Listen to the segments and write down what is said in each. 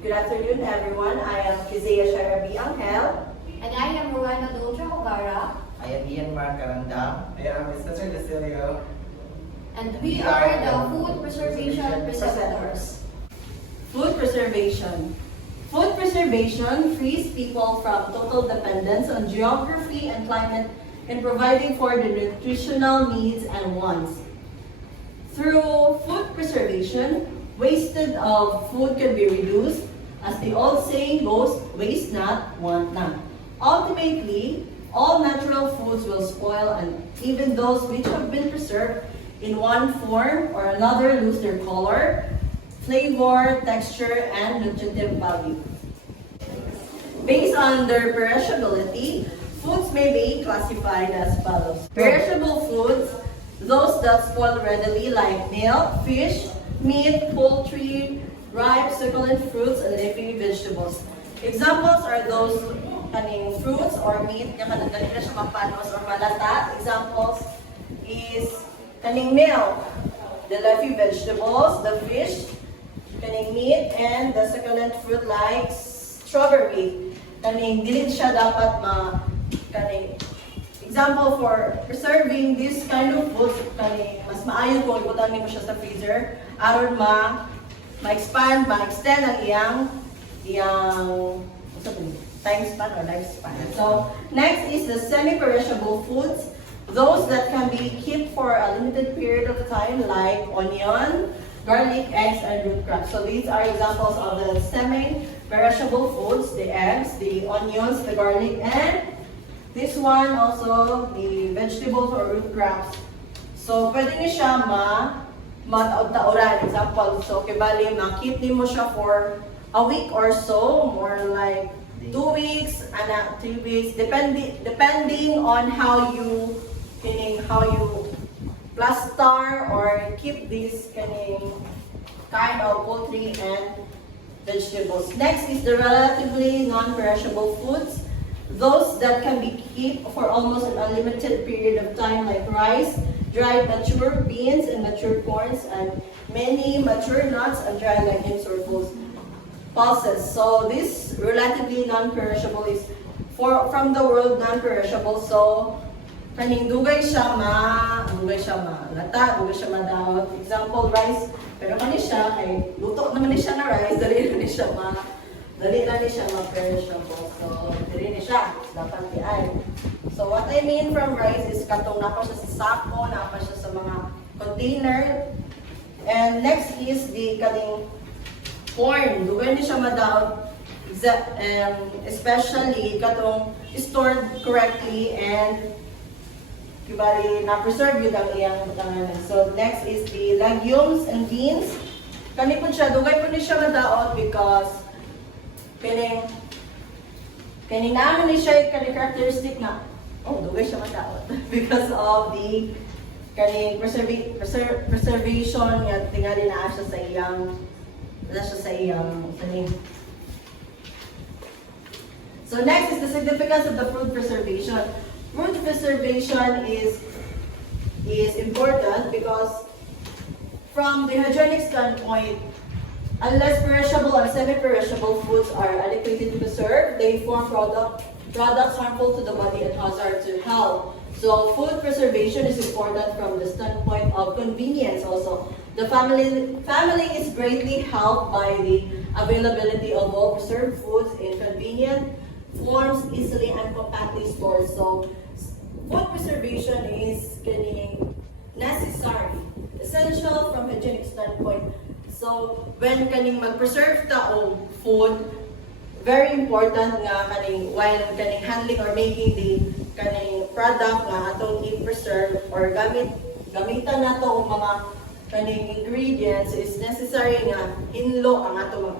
Good afternoon, everyone. I am Kizia Sharabi Angel. And I am Rowena Dolce Hogara. I am Ian Mark Carandam. I am Spencer Desilio. And we are the Food Preservation Presenters. Food preservation. Food preservation frees people from total dependence on geography and climate in providing for the nutritional needs and wants. Through food preservation, wasted of food can be reduced. As the old saying goes, waste not, want not. Ultimately, all natural foods will spoil, and even those which have been preserved in one form or another lose their color, flavor, texture, and nutritive value. Based on their perishability, foods may be classified as follows. Perishable foods, those that spoil readily like milk, fish, meat, poultry, ripe, succulent fruits, and leafy vegetables. Examples are those kaning fruits or meat na kanang na siya mapanos or malata. Examples is kaning milk, the leafy vegetables, the fish, kaning meat, and the succulent fruit like strawberry. Kaning dili siya dapat kaning example for preserving this kind of foods, kaning mas maayo kung ibutan nimo siya sa freezer aron ma-expand, ma-extend ang iyang time span or lifespan. So, next is the semi-perishable foods. Those that can be kept for a limited period of time like onion, garlic, eggs, and root crops. So, these are examples of the semi-perishable foods, the eggs, the onions, the garlic, and this one also, the vegetables or root crops. So, pwede niyo siya mataod-taoran. Example, so kibali, ma-keep mo siya for a week or so, more like 2 weeks, 3 weeks, depending on how you plaster or keep this kind of poultry and vegetables. Next is the relatively non-perishable foods. Those that can be kept for almost an unlimited period of time like rice, dried mature beans and mature corns, and many mature nuts and dried legumes or pulses. So this relatively non-perishable is from the world non-perishable. So kaning dugay siya malata, dugay siya madawat. Example, rice, pero kani siya kay luto naman ni siya na rice, dali na ni siya ma-perishable. So dili ni siya dapat i-ay. So what I mean from rice is katong napa siya sa sako, napa siya sa mga container. And next is the kaning corn. Dugay ni siya madaot, especially katong stored correctly and kibali na-preserve yun ang iyang tanganan. So next is the legumes and beans. Kani po siya, dugay po ni siya madaot because kaning naman ni siya kaning characteristic na dugay siya madaot because of the kaning preservation nga tingali na siya sa iyang kaning. So next is the significance of the food preservation. Food preservation is important because from the hygienic standpoint, unless perishable or semi-perishable foods are adequately preserved, they form products harmful to the body and hazard to health. So food preservation is important from the standpoint of convenience also. The family is greatly helped by the availability of well-preserved foods in convenient forms, easily and compactly stored. So food preservation is necessary, essential from hygienic standpoint. So when mag-preserve ta og food, very important nga while handling or making the product nga atong i-preserve or gamitan nato og mga ingredients is necessary nga hinlo ang atong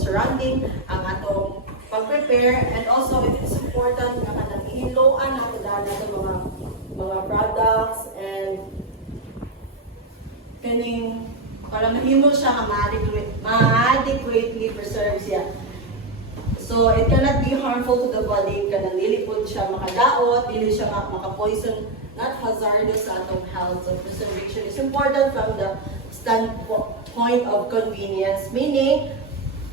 surrounding, ang atong pag-prepare, and also it is important nga hinloan nato dahil nato mga products and para mahimo siya ma-adequately preserve siya. So it cannot be harmful to the body, kanang dili po siya makadaot, dili siya maka-poison, not hazardous sa atong health. So preservation is important from the standpoint of convenience, meaning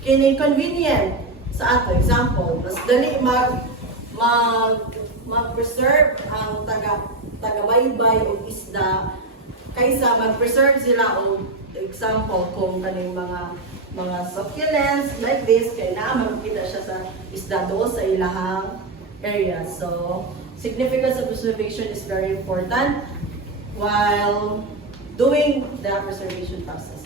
Kini convenient sa ato. Example, mas dali mag-preserve ang tagabaybay o isda kaysa mag-preserve sila o example kung kaning mga succulents like this kay naa makita siya sa isda doon sa ilahang area. So significance of preservation is very important while doing the preservation process.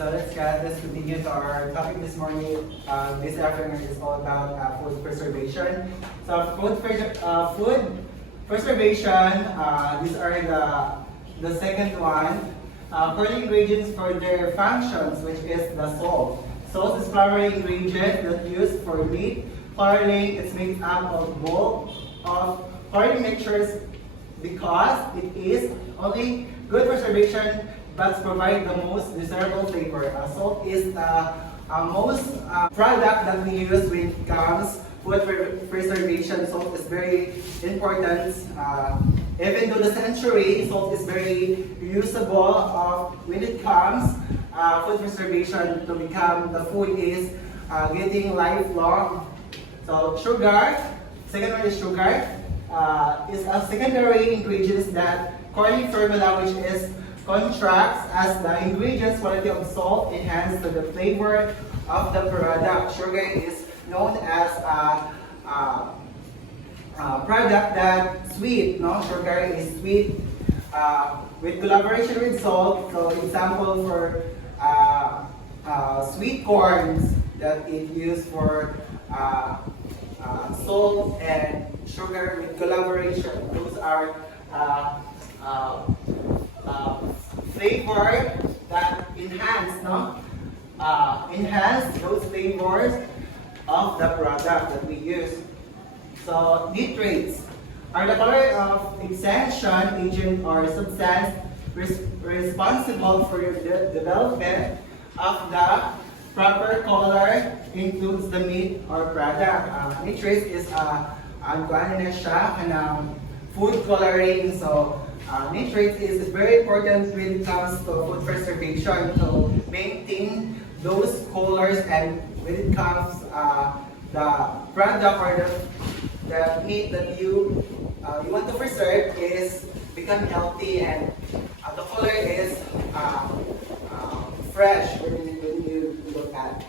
So let's continue to our topic this morning. This afternoon is all about food preservation. So food preservation. These are the second one. For the ingredients for their functions, which is the salt. Salt is primary ingredient that's used for meat. Coloring is made up of bulk of coloring mixtures because it is only good preservation but provide the most desirable flavor. Salt is the most product that we use when it comes food preservation. Salt is very important. Even though the century, salt is very usable when it comes food preservation to become the food is getting lifelong. So sugar, second one is sugar, is a secondary ingredient that coloring formula which is contracts as the ingredients quality of salt enhance to the flavor of the product. Sugar is known as a product that sweet, no? Sugar is sweet with collaboration with salt. So example for sweet corns that it used for salt and sugar with collaboration. Those are flavor that enhance, no? Enhance those flavors of the product that we use. So nitrates are the color of extension agent or substance responsible for the development of the proper color includes the meat or product. Nitrates is ano na siya kanang food coloring. So nitrates is very important when it comes to food preservation. So maintain those colors, and when it comes the product or the meat that you want to preserve is become healthy, and the color is fresh when you look at.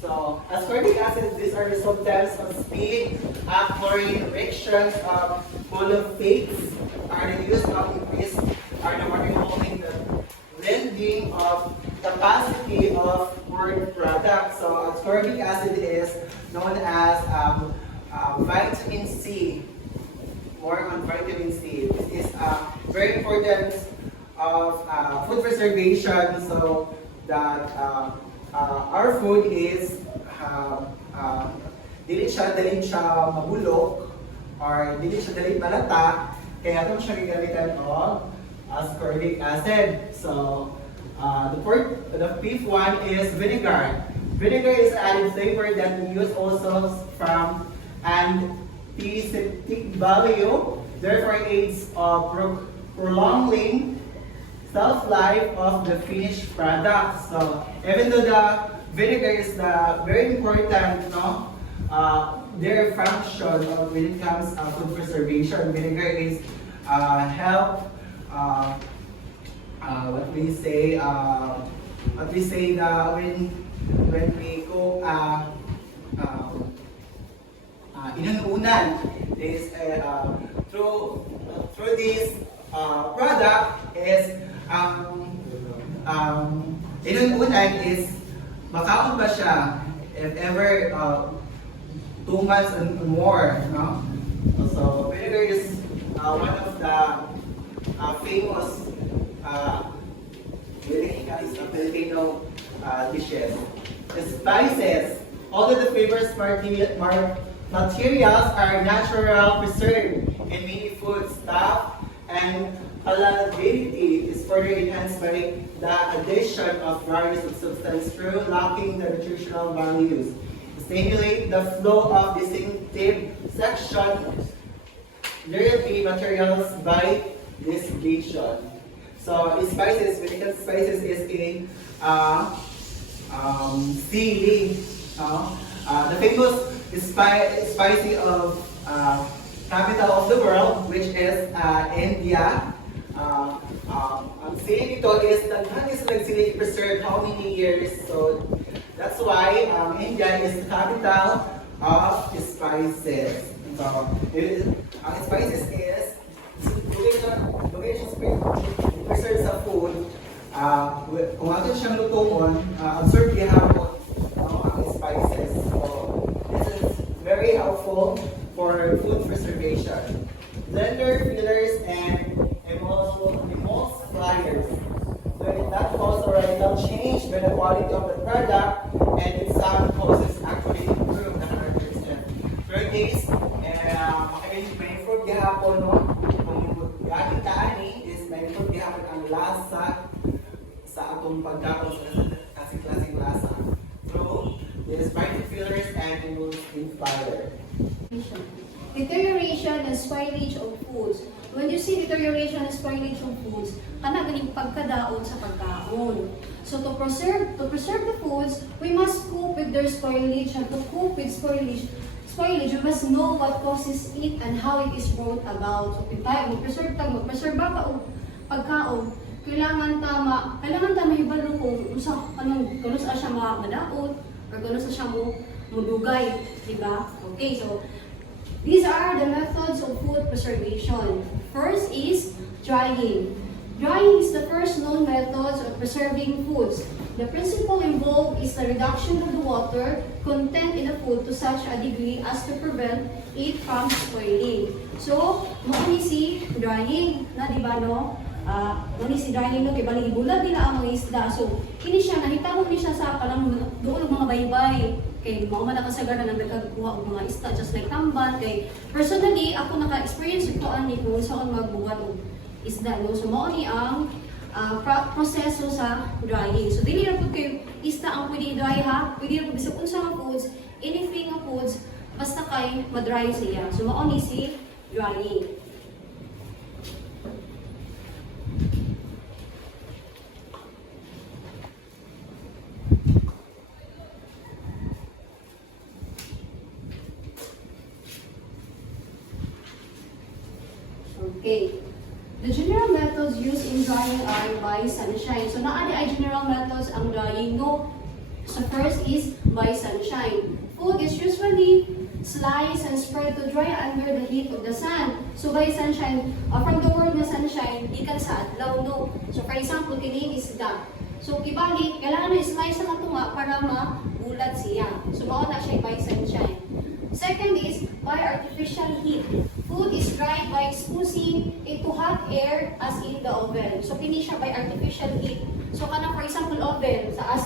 So ascorbic acid, these are the substances of speed, chlorine reactions of sulfates are the use of increase are the one involving the blending of capacity of word product. So ascorbic acid is known as vitamin C. More on vitamin C. This is very important of food preservation, so that our food is dili siya mabulok or dili siya dili malata, kaya ito siya gagamitan of ascorbic acid. So the fifth one is vinegar. Vinegar is added flavor that we use also from antiseptic value, therefore aids prolonging shelf life of the finished product. So even though the vinegar is very important, no, their function when it comes to food preservation, vinegar is help what we say when we cook inununan is through this product is inununan is makaon ba siya if ever 2 months and more, no? So vinegar is one of the famous Filipino dishes. The spices, all of the flavors materials are natural preserved in many food stuff, and palatability is further enhanced by the addition of various substances through lacking the nutritional values. Stimulate the flow of distinctive section derivative materials by distillation. So spices, when it comes to spices, is a Sili. The famous spicy of capital of the world, which is India. Ang sili nito is nagsilig preserved how many years? So that's why India is the capital of spices. So ang spices is location preserved sa food. Kung ato siyang lutuon, absorb gihapon ang spices. So this is very helpful for food preservation. Blender, fillers, and emulsifiers. So that also right now change the quality of the product, and in some cases actually improve the 100%. Third is, may food gihapon, no? Kung galing taani is may food gihapon ang lasa sa atong pagkaon sa klaseng lasa. So, the spicy fillers and emulsifier. Deterioration and spoilage of foods. When you see deterioration and spoilage of foods, kana ganing pagkadaot sa pagkaon. So to preserve the foods, we must cope with their spoilage, and to cope with spoilage, we must know what causes it and how it is brought about. So kung tayo mag-preserve ba o pagkaon, kailangan tama hibalo kung kung sa siya madaot or kung sa siya mudugay, di ba? Okay, so these are the methods of food preservation. First is drying. Drying is the first known methods of preserving foods. The principle involved is the reduction of the water content in the food to such a degree as to prevent it from spoiling. So, mo si drying, na di ba no? Si drying no, kay bali ibulad nila ang mga isda. So, kini siya nahitabo ni siya sa kanang doon mga baybay. Kay mao man nakasagara nang nagkuha og mga isda just like tamban. Kay personally ako naka-experience ito ani kung saan magbuhat og isda no. So mao ni ang proseso sa drying. So dili ra pud kay isda ang pwede i-dry ha. Pwede ra pud bisag unsa nga foods, anything nga foods basta kay ma-dry siya. So mao ni si drying. Okay. The general methods used in drying are by sunshine. So naani ay general methods ang drying no. So first is by sunshine. Food is usually sliced and spread to dry under the heat of the sun. So by sunshine, from the word na sunshine, ikan sa adlaw no. So for example, kini isda. So kibali, kailangan na i-slice ang tunga para mabulat siya. So mao na siya by sunshine. Second is by artificial heat. Food is dried by exposing it to hot air as in the oven. So kini siya by artificial heat. So kana for example oven sa as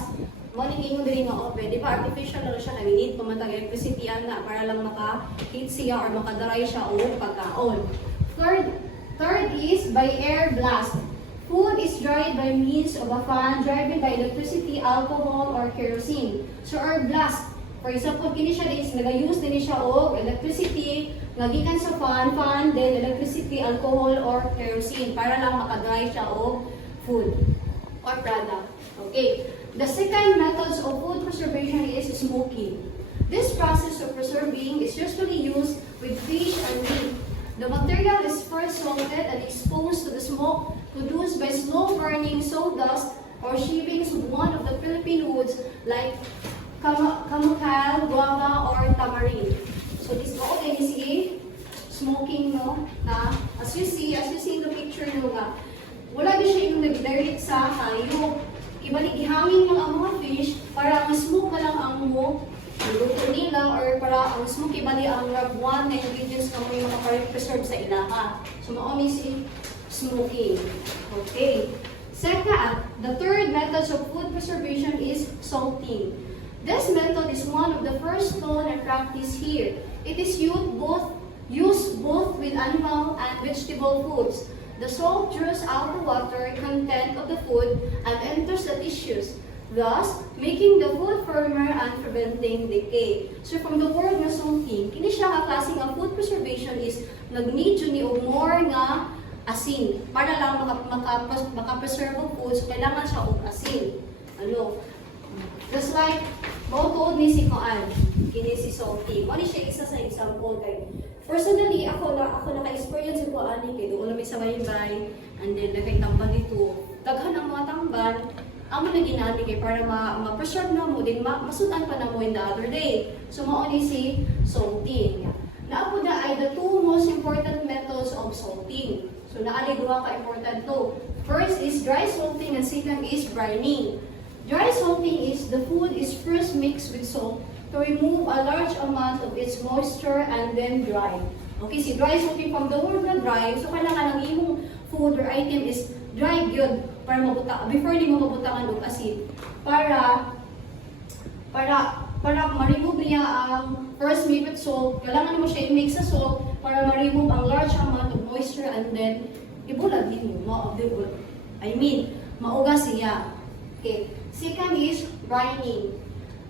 mo ni ingon diri nga oven, di ba artificial na siya naminit pamatag electricity ana para lang maka-heat siya or maka-dry siya o pagkaon. Third is by air blast. Food is dried by means of a fan driven by electricity, alcohol, or kerosene. So air blast. For example, kini siya is nag-use din siya og electricity, nagikan sa fan, then electricity, alcohol, or kerosene para lang makadry siya og food or product. Okay. The second methods of food preservation is smoking. This process of preserving is usually used with fish and meat. The material is first salted and exposed to the smoke produced by slow-burning sawdust or shavings of one of the Philippine woods like kamucal, guava, or tamarind. So this is okay, see smoking no na as you see in the picture no nga wala din siya yung nag-direct sa hayop. Ibalik ihangin lang ang mga fish para ang smoke na lang ang mo luto nila or para ang smoke ibalik ang one na ingredients na mo yung makapreserve sa ilaha. So mauni si smoking. Okay. Second, the third method of food preservation is salting. This method is one of the first known and practiced here. It is used both with animal and vegetable foods. The salt draws out the water content of the food and enters the tissues, thus making the food firmer and preventing decay. So from the word na salting, kini siya nga klase nga food preservation is nag-need ni og more nga asin para lang maka-preserve ang food, so kailangan siya og asin. Ano, just like, mautuod ni si Koan, kini si Salty. Ano siya isa sa example kay, personally, ako naka-experience ko ani kay doon kami sa Baybay, and then nakitambal dito. Daghan ang mga tambal, amo na ginani kay para ma-preserve na mo, din masudan pa na mo in the other day. So, mao ni si salting. Naapo na ay the two most important methods of salting. So, naali duha ka important to. First is dry salting and second is brining. Dry salting is the food is first mixed with salt to remove a large amount of its moisture and then dry. Okay, si dry salting from the word na dry, so kailangan ang imong food or item is dry good para mabuta before di mo mabutangan og asin para ma-remove niya ang first mix with salt. Kailangan mo siya i-mix sa salt para ma-remove ang large amount of moisture and then ibulag din mo maugas siya. Okay. Second is brining.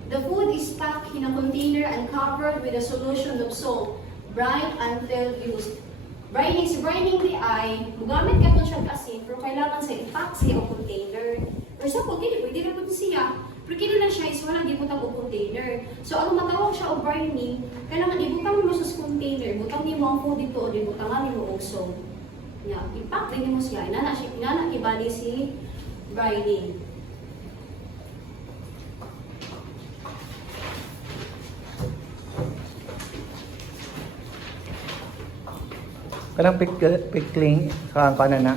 The food is packed in a container and covered with a solution of salt. Brine until used. Brining, si brining di ay, mugamit ka po siya kasi, pero kailangan sa ipack siya o container. For example, pwede na po siya. Pero kina na siya is walang ibutang o container. So, ang matawag siya o brining, kailangan ibutang mo sa container, ibutang mo ang food dito, o ibutangan mo also. Yeah, ipack din mo siya. Inana ibali si brining. Kanang pickling sa kanan na.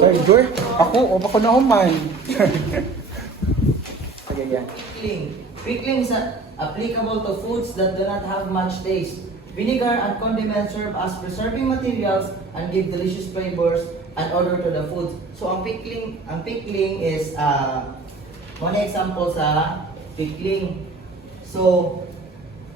Burger? Ako na human. Sige yan. Pickling. Pickling is applicable to foods that do not have much taste. Vinegar and condiments serve as preserving materials and give delicious flavors and odor to the food. So ang pickling is one example sa pickling. So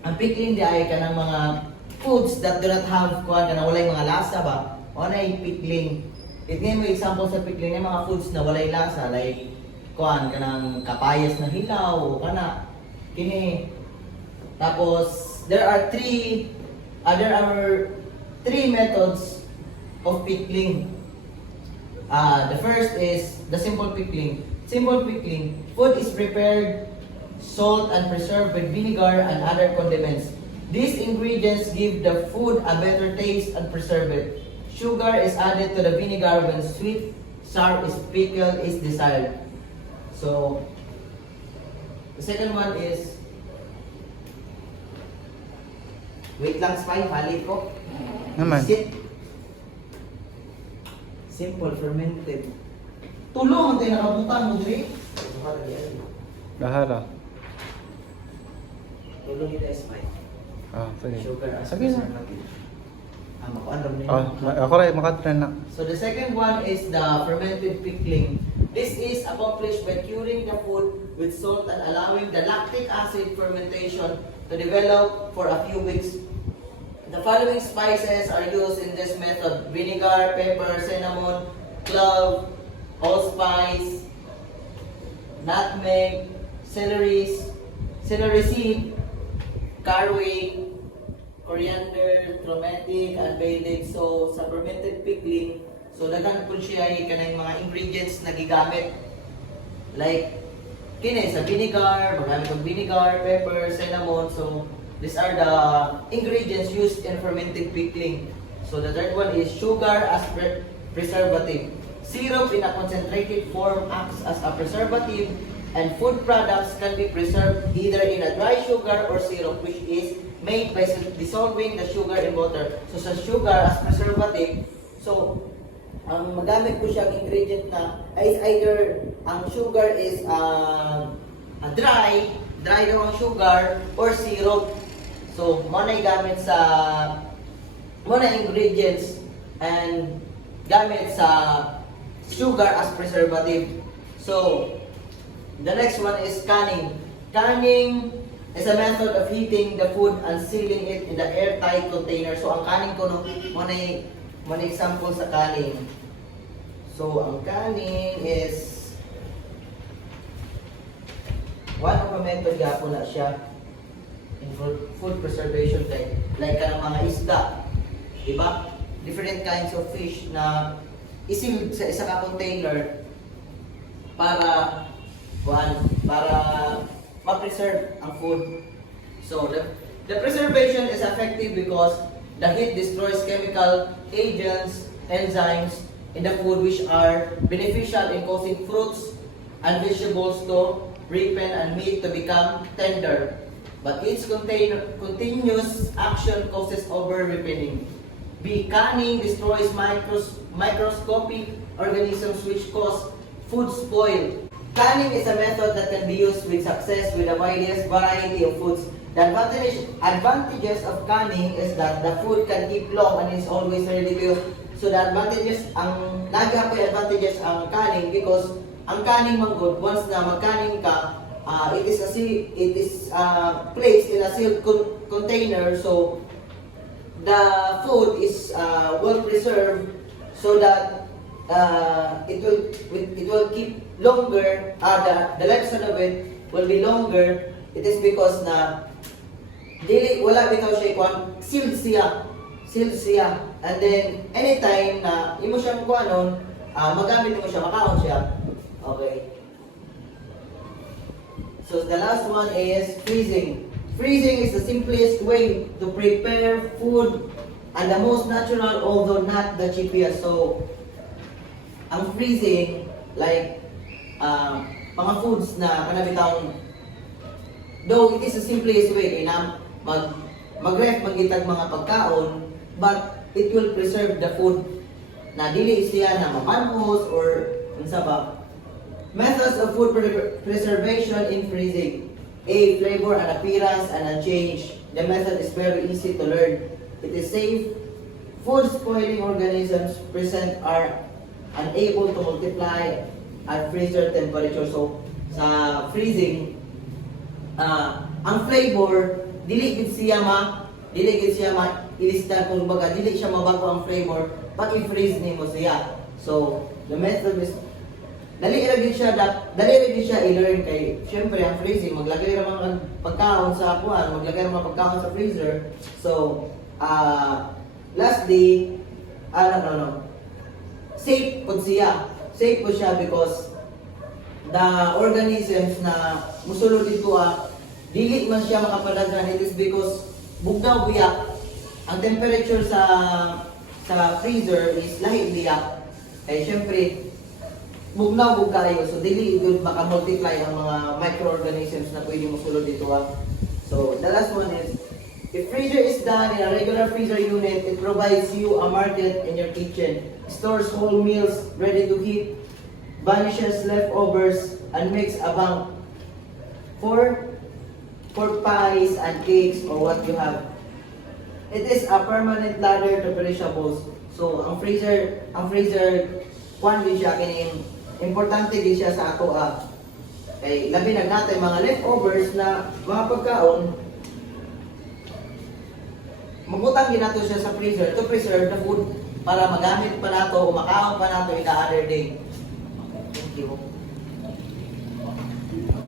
ang pickling di ay kanang mga foods that do not have kanang walay mga lasa ba? O na pickling. It name example sa pickling ng mga foods na walay lasa like kanang kapayas na hilaw o kana kini. Tapos there are three methods of pickling. The first is the simple pickling. Simple pickling, food is prepared, salt and preserved with vinegar and other condiments. These ingredients give the food a better taste and preserve it. Sugar is added to the vinegar when sweet, sour pickle is desired. So, the second one is, wait lang spy, mali ko. Naman. Sit. Simple, fermented. Tulong, tayo nakabutan mo, Dre. Lahara. Tulong ito, spy. Sige. Sugar as Sige na. preservative. Makuandam na yun. Ako rin, makatran na. So the second one is the fermented pickling. This is accomplished by curing the food with salt and allowing the lactic acid fermentation to develop for a few weeks. The following spices are used in this method: vinegar, pepper, cinnamon, clove, allspice, nutmeg, celery seed, caraway, coriander, turmeric, and bay leaf. So sa fermented pickling, so daghan po siya ay kanang mga ingredients na gigamit. Like kini sa vinegar, magamit og vinegar, pepper, cinnamon. So these are the ingredients used in fermented pickling. So the third one is sugar as preservative. Syrup in a concentrated form acts as a preservative, and food products can be preserved either in a dry sugar or syrup, which is made by dissolving the sugar in water. So sa sugar as preservative, so ang magamit ko siyang ingredient na is either ang sugar is dry daw ang sugar or syrup. So mo na gamit sa mo na ingredients and gamit sa sugar as preservative. So the next one is canning. Canning is a method of heating the food and sealing it in the airtight container. So ang canning ko no, mo na example sa canning. So ang canning is one of a method gapo na siya in food preservation like kanang mga isda, di ba? different kinds of fish na isil sa isa ka container para para ma-preserve ang food. So the preservation is effective because the heat destroys chemical agents, enzymes in the food which are beneficial in causing fruits and vegetables to ripen and meat to become tender. But its continuous action causes over-ripening. B. Canning destroys microscopic organisms which cause food spoil. Canning is a method that can be used with success with a widest variety of foods. The advantages of canning is that the food can keep long and is always ready to use. So the advantages, advantages ang canning because ang canning manggod, once na mag-canning ka, it is placed in a sealed container, so the food is well preserved so that it will keep longer. The lifespan of it will be longer. It is because na dili wala bitaw siya sealed siya, and then anytime na imo siyang kuanon, magamit mo siya, makaon siya. Okay. So the last one is freezing. Freezing is the simplest way to prepare food and the most natural, although not the cheapest. So ang freezing, like mga foods na kanabitang, though it is the simplest way na mag-ref magitag mga pagkaon, but it will preserve the food na dili siya na mapanhos or unsa ba. Methods of food preservation in freezing. A. Flavor and appearance and a change. The method is very easy to learn. It is safe. Food spoiling organisms present are unable to multiply at freezer temperature. So sa freezing, ang flavor dili gid siya ilista, kung baga dili siya mabago ang flavor pag i-freeze nimo siya. So the method is dali ra gid siya i-learn kay syempre ang freezing maglagay ra man pagkaon sa kuan, maglagay ra man pagkaon sa freezer. So lastly, safe po siya. Safe po siya because the organisms na musulod dito dili man siya makapadaghan. It is because bugnaw biyak. Ang temperature sa freezer is lahi biyak. Kaya syempre bugnaw kayo, so dili good maka-multiply ang mga microorganisms na pwede musulod dito. So the last one is, if freezer is done in a regular freezer unit, it provides you a market in your kitchen, stores whole meals ready to eat, banishes leftovers, and makes a bank for pies and cakes or what you have. It is a permanent ladder to perishables. So ang freezer kwan din siya kining importante din siya sa ato kay labi na natin mga leftovers na mga pagkaon, mabutang din nato siya sa freezer to preserve the food para magamit pa nato o makaon pa nato in the other day. Okay, thank you.